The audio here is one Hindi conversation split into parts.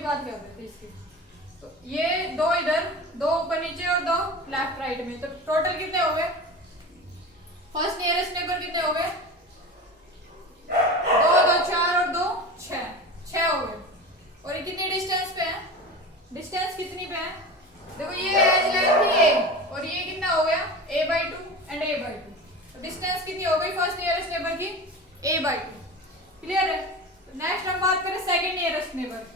की बात कर रहे थे इसकी। तो ये दो इधर, दो ऊपर नीचे और दो लेफ्ट राइट में, तो टोटल कितने हो गए? फर्स्ट नियरेस्ट नेबर कितने हो गए? 2 2 4 और 2 6, 6 हो गए। और ये कितनी डिस्टेंस पे है? डिस्टेंस कितनी पे है? देखो ये एज लेंथ थी a और ये कितना हो गया? a/2 and a/2। तो डिस्टेंस कितनी हो गई फर्स्ट नियरेस्ट नेबर की? a/2। क्लियर है? तो नेक्स्ट हम बात करें सेकंड नियरेस्ट नेबर।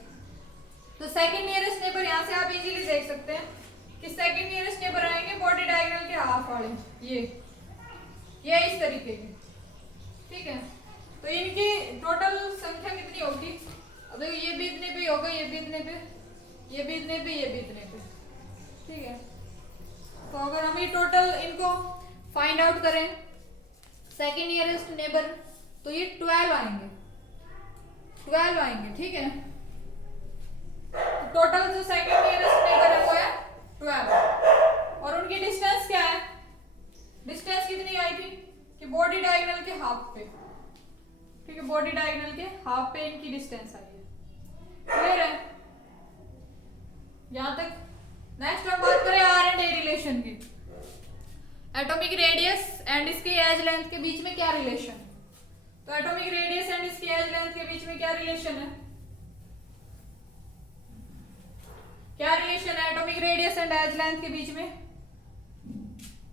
तो सेकंड नियरेस्ट नेबर यहाँ से आप इजीली देख सकते हैं कि सेकंड नियरेस्ट नेबर आएंगे बॉडी डायगोनल के हाफ वाले, ये इस तरीके के, ठीक है। तो इनकी टोटल संख्या कितनी होगी? अब देखो ये भी इतने पे होगा, ये भी इतने पे, ये भी इतने पे, ये भी इतने पे, ठीक है। तो अगर हम ये टोटल इनको फाइंड आउट करें सेकंड नियरेस्ट नेबर, तो ये 12 आएंगे, 12 आएंगे, ठीक है। टोटल जो सेकंड नियरेस्ट नेबर है वो है 12 और उनकी डिस्टेंस क्या है? डिस्टेंस कितनी आई थी कि बॉडी डायगोनल के हाफ पे, ठीक है, बॉडी डायगोनल के हाफ पे इनकी डिस्टेंस आई है। क्लियर है यहां तक? नेक्स्ट हम बात करें आर एंड ए रिलेशन की। एटॉमिक रेडियस एंड इसके एज लेंथ के बीच में क्या रिलेशन? तो एटॉमिक रेडियस एंड इसकी एज लेंथ के बीच में क्या रिलेशन है? क्या रिलेशन है atomic radius and edge length के बीच में?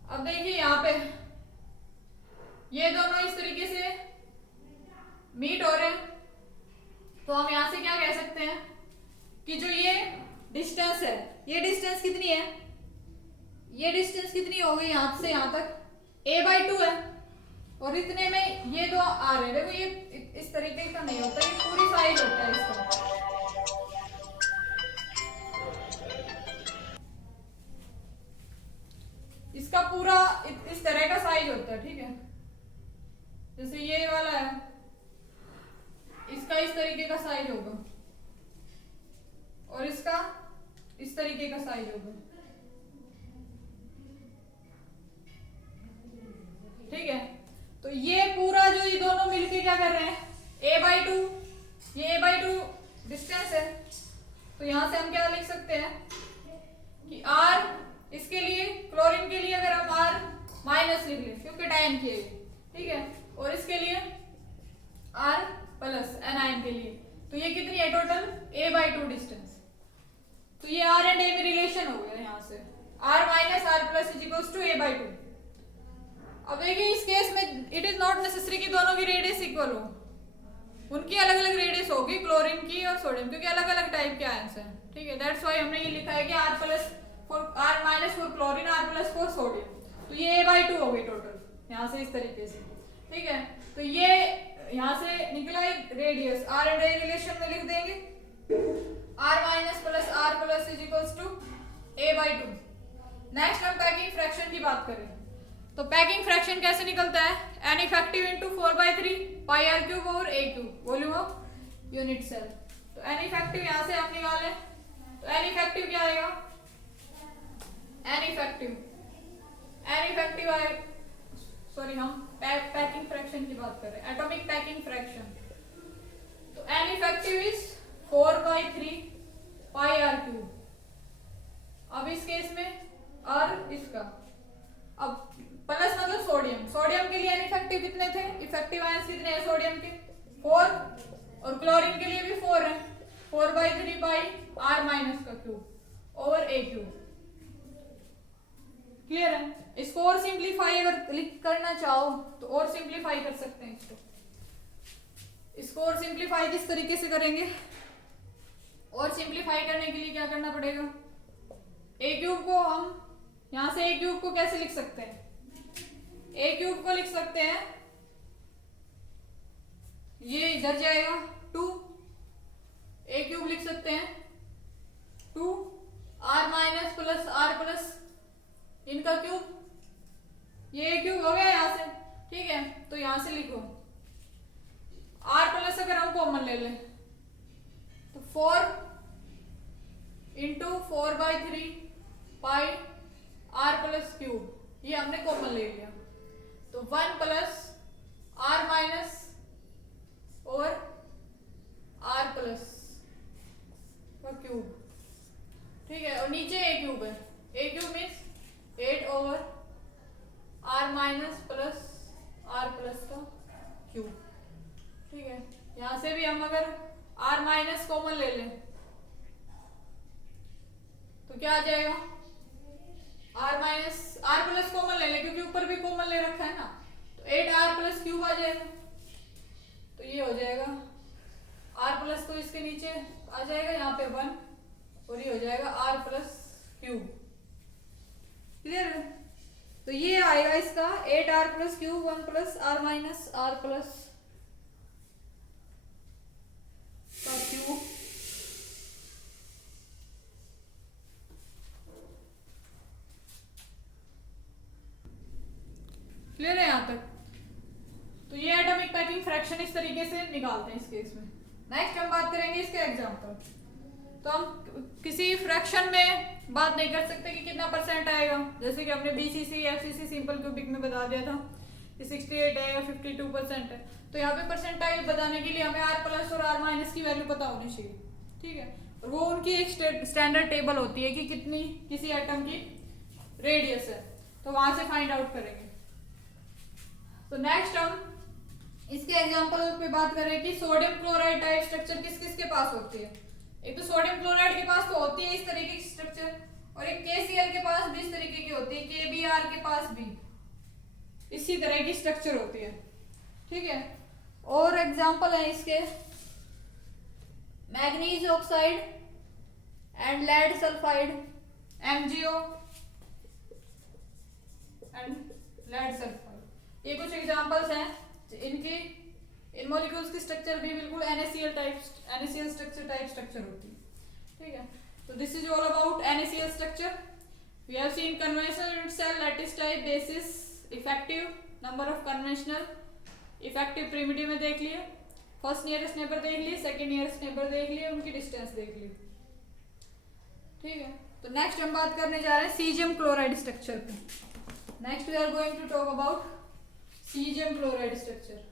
अब देखिए यहाँ पे ये दोनों इस तरीके से मीट हो रहे हैं, तो हम यहां से क्या कह सकते हैं कि जो ये डिस्टेंस है, ये डिस्टेंस कितनी है? ये डिस्टेंस कितनी हो गई यहां से यहां तक? a/2 है और इतने में ये दो आ रहे हैं। देखो ये इस तरीके का नहीं होता, ये पूरी साइज होता है इसका, इसका पूरा इस तरह का साइज होता है, ठीक है। जैसे ये वाला है, इसका इस तरीके का साइज होगा और इसका इस तरीके का साइज होगा, ठीक है। तो ये पूरा जो ये दोनों मिलके क्या कर रहे हैं? a/2, ये a/2 डिस्टेंस है। तो यहां से हम क्या लिख सकते हैं कि r, इसके लिए क्लोरीन के लिए अगर हम r माइनस लिख लें क्योंकि डायन किए, ठीक है, और इसके लिए r प्लस एनायन के लिए, तो ये कितनी है टोटल? a/2 distance. तो ये r एंड a में रिलेशन हो गया यहाँ से, r minus r plus is equals to a/2। अब देखिए इस केस में इट इज नॉट नेसेसरी कि दोनों की रेडियस इक्वल हो, उनकी अलग अलग रेडियस होगी, क्लोरीन की और सोडियम, क्योंकि अलग अलग टाइप के आयंस हैं, ठीक है। दैट्स व्हाई हमने ये लिखा है कि r minus for chlorine, r plus for sodium. तो ये a/2 हो गई टोटल यहाँ से इस तरीके से, ठीक है। तो ये यहाँ से निकला radius, r and a relation में लिख देंगे r minus plus r plus is equals to a/2। Next हम पैकिंग फ्रैक्शन की बात करें, तो पैकिंग फ्रैक्शन कैसे निकलता है? n effective into 4/3 pi r cube over a cube volume of unit cell. तो n इफेक्टिव यहाँ से हम निकाले, तो n इफेक्टिव क्या आएगा? n इफेक्टिव आए, सॉरी हम पैकिंग फ्रैक्शन की बात कर रहे हैं, एटॉमिक पैकिंग फ्रैक्शन। तो n effective is 4/3 pi r cube. अब इस केस में r इसका, अब प्लस मतलब सोडियम, सोडियम के लिए n इफेक्टिव कितने थे? इफेक्टिव आयंस कितने हैं सोडियम के? 4, और क्लोरीन के लिए भी 4 है, 4/3 पाई r माइनस का cube over a cube. Clear है? इसको और सिंप्लीफाई अगर करना चाहो तो और सिंप्लीफाई कर सकते हैं इसको और सिंप्लीफाई किस तरीके से करेंगे? और सिंप्लीफाई करने के लिए क्या करना पड़ेगा? a क्यूब को हम यहां से a क्यूब को कैसे लिख सकते हैं? a क्यूब को लिख सकते हैं, ये इधर जाएगा 2, a क्यूब लिख सकते हैं 2 r minus plus r plus इनका क्यूब, ये a क्यूब हो गया यहाँ से, ठीक है। तो यहां से लिखो r प्लस अगर हम कॉमन ले लें तो 4 into 4/3 pi r plus cube, ये हमने कॉमन ले लिया, तो 1 प्लस r माइनस और r प्लस, का क्यूब, ठीक है। और नीचे ए क्यूब है, a cube means 8 over r minus plus r plus का क्यूब, ठीक है। यहां से भी हम अगर आर माइनस कॉमन ले लें तो क्या आ जाएगा, R minus R plus common ले लें क्योंकि ऊपर भी कॉमन ले रखा है ना, तो 8 आर प्लस क्यूब आ जाएगा। तो ये हो जाएगा आर प्लस, तो इसके नीचे आ जाएगा यहाँ पे 1 और ये हो जाएगा आर प्लस क्यूब, क्लियर है। तो ये आएगा इसका 8 R plus cube 1 plus R minus R plus का क्यूब, क्लियर है यहाँ तक। तो ये एटॉमिक पैकिंग फ्रैक्शन इस तरीके से निकालते हैं इस केस में। नेक्स्ट हम बात करेंगे इसके एग्जांपल। तो हम किसी फ्रैक्शन में बात नहीं कर सकते कि कितना परसेंट आएगा, जैसे कि हमने बीसीसी एफसीसी सिंपल क्यूबिक में बता दिया था कि 68 है या 52% है। तो यहाँ पे परसेंटाइल बताने के लिए हमें आर प्लस और आर माइनस की वैल्यू पता होनी चाहिए, ठीक है। और वो उनकी एक स्टैंडर्ड टेबल होती है कि कितनी किसी एटम की रेडियस है, तो वहां से फाइंड आउट करेंगे। तो नेक्स्ट हम इसके एग्जांपल पे बात करें कि सोडियम क्लोराइड टाइप स्ट्रक्चर किस किस के पास होती है। एक तो सोडियम क्लोराइड के पास तो होती है इस तरीके की स्ट्रक्चर, और एक KCl के पास भी इस तरीके की होती है, KBr के पास भी इसी तरह की स्ट्रक्चर होती है, ठीक है। और एग्जांपल है इसके manganese oxide and lead sulphide, MgO and lead sulphide, ये कुछ एग्जांपल्स हैं। इनकी इन मॉलिक्यूल्स की स्ट्रक्चर भी बिल्कुल NaCl स्ट्रक्चर टाइप स्ट्रक्चर होती है, ठीक है। तो this is all about NaCl structure. We have seen conventional cell, lattice type, basis, effective, number of conventional, effective primitive में देख लिए, फर्स्ट नियरेस्ट नेबर देख लिए, सेकंड नियरेस्ट नेबर देख लिए, उनकी डिस्टेंस देख ली, ठीक है। तो नेक्स्ट हम बात करने जा रहे हैं सीजियम क्लोराइड स्ट्रक्चर पे। Next we are going to talk about caesium chloride structure.